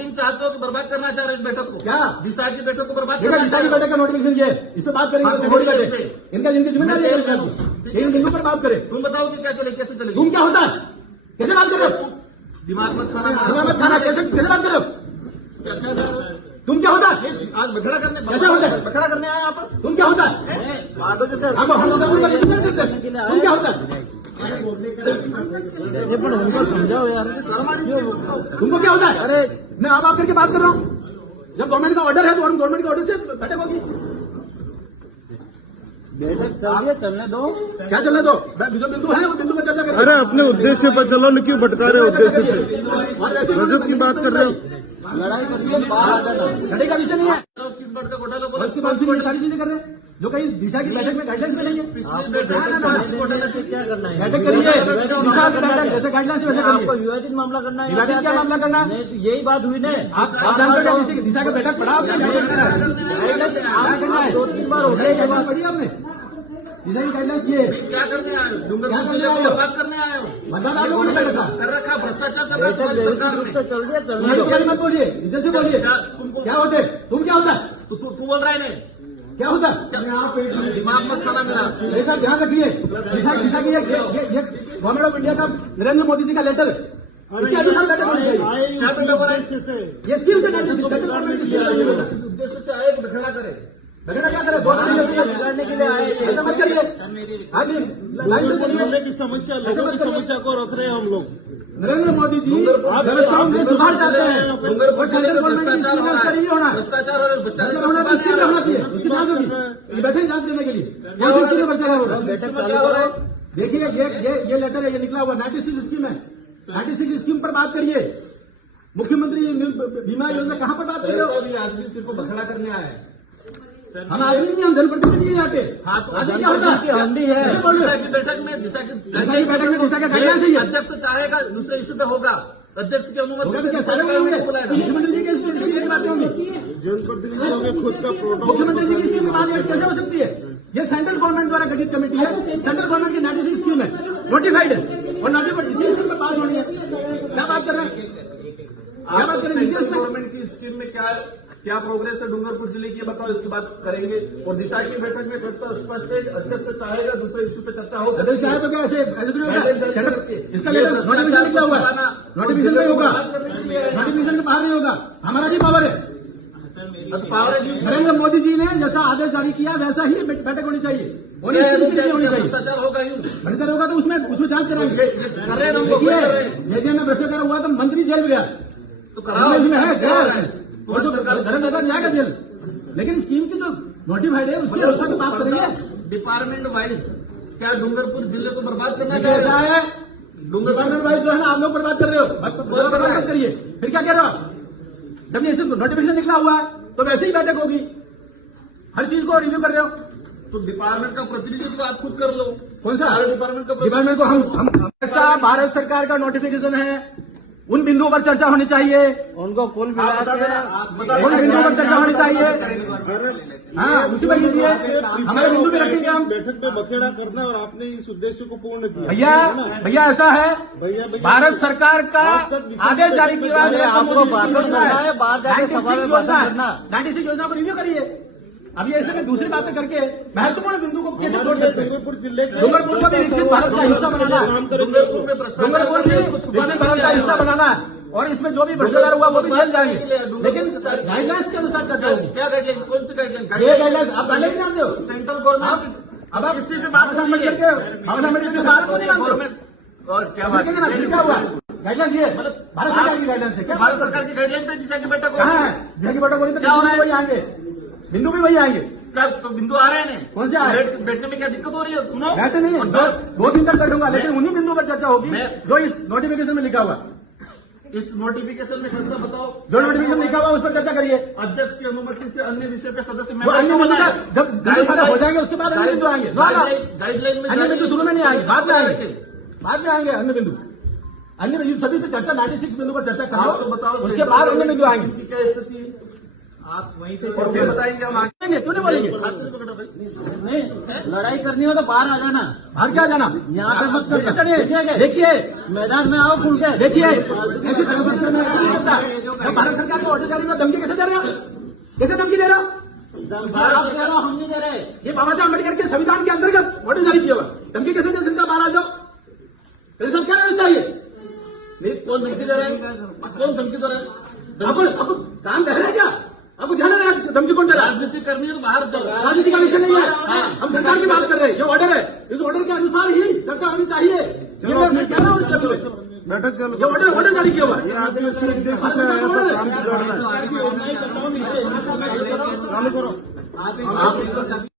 Voting चाहते हो कि बर्बाद करना चाह रहे इस बैठक को? क्या दिशा की बैठक को बर्बाद देखा, करना दिशा चाह की रहे हो? बैठक का नोटिफिकेशन ये है, इस पर बात करेंगे। इनका जिनकी जिम्मेदारी है इन बिंदु पर बात करें। तुम बताओ कि क्या चले, कैसे चलेगी? तुम क्या होता है, कैसे बात कर रहे हो? दिमाग मत खाना, दिमाग मत खाना, कैसे बात कर रहे हो? तुम क्या होता है? आज बखड़ा करने, कैसे होता है? बखड़ा करने आए यहाँ पर? तुम क्या होता है? तुम क्या होता है? उनको समझाओ यार, तुमको क्या होता है? अरे मैं आप करके बात कर रहा हूँ। जब गवर्नमेंट का ऑर्डर है तो गवर्नमेंट के ऑर्डर से बैठक होगी। चलिए चलने दो। क्या चलने दो? जो बिंदु है वो बिंदु पर चर्चा करें। अरे अपने उद्देश्य पर चलो, क्यों भटका रहे हो उद्देश्य से? गजब की बात कर रहे हो। लड़ाई करिए, बाहर आ जाना। लड़ाई का विषय नहीं है। किस बात का घोटाला बोला? उसके बाद ये सारी चीजें कर रहे हैं जो कहीं दिशा की बैठक में गाइडलाइंस बनेंगे। बैठक से क्या करना है? बैठक करिए, दिशा की बैठक जैसे गाइडलाइंस वैसे आपको करिए। विवादित मामला करना है? विवादित क्या मामला करना है? नहीं तो यही बात हुई ना। आप जानते हो कि दिशा का बैठक पढ़ा आपने? आप 2-3 बार हो गए। गाइडलाइंस पढ़ी आपने? दिशा की गाइडलाइंस ये है। क्या करने आए हो? क्या करने आए हो? बात करने आए हो? मतदान आप लोगों ने कर रखा। कर रखा, भ्रष्टाचार चल रहा है तुम्हारी सरकार में। चल रही है, चलने तुम्हारी दो। तैयारी मत बोलिए, इधर से बोलिए। क्या होते? तुम क्या होता है? तू बोल रहा है नहीं? क्या होता है? दिमाग मत खाना मेरा। ऐसा ध्यान रखिए, दिशा की ये गवर्नमेंट ऑफ इंडिया का नरेंद्र मोदी जी का लेटर है। इसके अधिकार बैठक होनी चाहिए। क्या बैठक हो रहा है? ये स्कीम से सेंट्रल गवर्नमेंट की स्कीम है। इस उद्देश्य से आए कि बखड़ा करे। बगड़ा क्या करे? बिगाड़ने के लिए आए। ऐसा मत करिए। हाँ जी, लाइन से बोलिए। की समस्या, लोगों की समस्या को रख रहे हैं हम लोग। नरेंद्र मोदी जी व्यवस्था में सुधार चाहते हैं और सेंट्रल गवर्नमेंट की स्कीम है, उसका नहीं होना। भ्रष्टाचार और भ्रष्टाचार होना तो स्कीम रहना चाहिए, उसकी जांच होगी। ये बैठे जांच देने के लिए कौन सी स्कीम में भ्रष्टाचार हो रहा है? देखिए ये लेटर है, ये निकला हुआ 96 स्कीम है। 96 स्कीम पर बात करिए। मुख्यमंत्री बीमा योजना कहाँ पर बात कर रहे हो? आज भी सिर्फ बखड़ा करने आए हैं। हम आदमी नहीं, हम जनप्रतिनिधि नहीं आते। हाँ तो आदमी क्या होता है? हंडी है। दिशा की बैठक में दिशा की बैठक में दिशा का गाइडलाइंस है। अध्यक्ष चाहेगा दूसरे इश्यू पे होगा, अध्यक्ष की होगा अनुमति तो से क्या सारे होंगे? बुलाएगा। मुख्यमंत्री जी की बातें होंगी। जनप्रतिनिधियों के खुद का प्रोटोकॉल। मुख्यमंत्री जी की स्कीम में बात कैसे हो सकती है? ये सेंट्रल गवर्नमेंट द्वारा गठित कमेटी है, सेंट्रल गवर्नमेंट की 96 स्कीम है, नोटिफाइड है और नोटिफाइड इसी स्कीम पर बात होनी है। क्या बात कर रहे हैं? क्या बात कर रहे हैं? गवर्नमेंट की स्कीम में क्या प्रोग्रेस है डूंगरपुर जिले की बताओ, इसकी बात करेंगे। और दिशा की बैठक में चर्चा स्पष्ट है, अध्यक्ष चाहेगा दूसरे इश्यू पे चर्चा हो सकती है। चाहे तो क्या ऐसे थोड़ी होगा? इसका लेटर नोटिफिकेशन निकला हुआ है, नोटिफिकेशन नहीं होगा, नोटिफिकेशन के बाहर नहीं होगा। हमारा भी पावर है। नरेंद्र मोदी जी ने जैसा आदेश जारी किया वैसा ही बैठक होनी चाहिए, होनी चाहिए। भ्रष्टाचार होगा यूं भ्रष्टाचार होगा तो उसमें जांच कराएंगे। देखिए में भ्रष्टाचार हुआ तो मंत्री जेल गया, तो कराओ है और तो धर्म जाएगा जेल। लेकिन स्कीम की जो नोटिफाइड है उसकी व्यवस्था की बात करेंगे। डिपार्टमेंट वाइज क्या डूंगरपुर जिले को बर्बाद करना ऐसा चाहेगा? है डिपार्टमेंट वाइज जो है ना, आप लोग बर्बाद कर रहे हो, बर्बाद मत करिए। फिर क्या कह रहे हो आप? जब ये नोटिफिकेशन निकला हुआ है तो वैसे ही बैठक होगी, हर चीज को रिव्यू कर रहे हो। तो डिपार्टमेंट का प्रतिनिधित्व आप खुद कर लो। कौन सा डिपार्टमेंट का डिपार्टमेंट को हम ऐसा भारत सरकार का नोटिफिकेशन है, उन बिंदुओं पर चर्चा होनी चाहिए, उनको कुल मिला के उन बिंदुओं पर चर्चा होनी चाहिए। हाँ उसी पर लीजिए, हमारे बिंदु भी रखेंगे हम। बैठक में बखेड़ा करना और आपने इस उद्देश्य को पूर्ण किया। भैया ऐसा है, भारत सरकार का आदेश जारी किया है, आपको बात करना है, बाहर जाकर सभा में बात करना। 96 योजना को रिव्यू करिए। अभी ऐसे में दूसरी बातें करके महत्वपूर्ण बिंदु को कैसे छोड़ सकते हैं? डूंगरपुर जिले डूंगरपुर को भी विकसित भारत का हिस्सा बनाना है, डूंगरपुर में भ्रष्टाचार डूंगरपुर भी विकसित भारत का हिस्सा बनाना है और इसमें जो भी भ्रष्टाचार हुआ वो भी जेल जाएंगे। लेकिन गाइडलाइंस के अनुसार चर्चा होगी। क्या गाइडलाइन? कौन सी गाइडलाइन? ये गाइडलाइंस आप गाइडलाइंस जानते हो? सेंट्रल गवर्नमेंट अब आप किसी भी बात समझ करके भारत को नहीं मानते और क्या बात क्या हुआ? गाइडलाइंस ये भारत सरकार की गाइडलाइंस है। क्या भारत सरकार की गाइडलाइन पे दिशा की बैठक कहाँ है? दिशा की बैठक हो रही है तो वही आएंगे, बिंदु भी वही आएंगे। क्या तो बिंदु आ रहे हैं? कौन से आ रहे? बैठने में क्या दिक्कत हो रही है? सुनो, बैठे नहीं है, 2 दिन तक बैठूंगा, लेकिन उन्हीं बिंदु पर चर्चा होगी जो इस नोटिफिकेशन में लिखा हुआ। इस नोटिफिकेशन में खर्चा बताओ, जो नोटिफिकेशन लिखा हुआ उस पर चर्चा करिए। अध्यक्ष की अनुमति से अन्य विषय पे सदस्य वो अन्य बिंदु का जब बिंदु सारे हो जाएंगे उसके बाद अन्य बिंदु आएंगे। गाइडलाइन में अन्य बिंदु शुरू में नहीं आएंगे, बाद में आएंगे, बाद में आएंगे अन्य बिंदु। अन्य सभी पे चर्चा 96 बिंदु पर चर्चा करो, बताओ उसके बाद अन्य बिंदु आएंगे। क्या स्थिति है? आप वहीं से और फिर बताएंगे हम आगे। क्यों नहीं बोलेंगे? नहीं, लड़ाई करनी हो तो बाहर आ जाना, बाहर क्या जाना? यहाँ पे मत कर। कैसे नहीं? देखिए मैदान में आओ खुल के। देखिए ऐसी तरह से नहीं करता। मैं भारत सरकार को ऑर्डर जारी में धमकी कैसे दे रहे हो? कैसे धमकी दे रहे हो? आप कह रहे हो, हम नहीं दे रहे। ये बाबा साहब अम्बेडकर के संविधान के अंतर्गत ऑर्डर जारी किया हुआ, धमकी कैसे दे सकता? बाहर आ जाओ। मेरे साथ क्या व्यवस्था है? नहीं, कौन धमकी दे रहा है? कौन धमकी दे रहा है? आपको काम दे रहा है क्या? आपको ध्यान है धमकी कौन दे रहा है? राजनीति करनी है तो बाहर जाओ। राजनीति का विषय नहीं है, हम सरकार की बात कर रहे हैं। ये ऑर्डर है, इस ऑर्डर के अनुसार ही चर्चा होनी चाहिए। ये मैं कह रहा हूँ, बैठक चालू ये ऑर्डर जारी किया हुआ है। ये आदमी सिर्फ उद्देश्य से आया था काम बिगाड़ना है। चालू करो। आप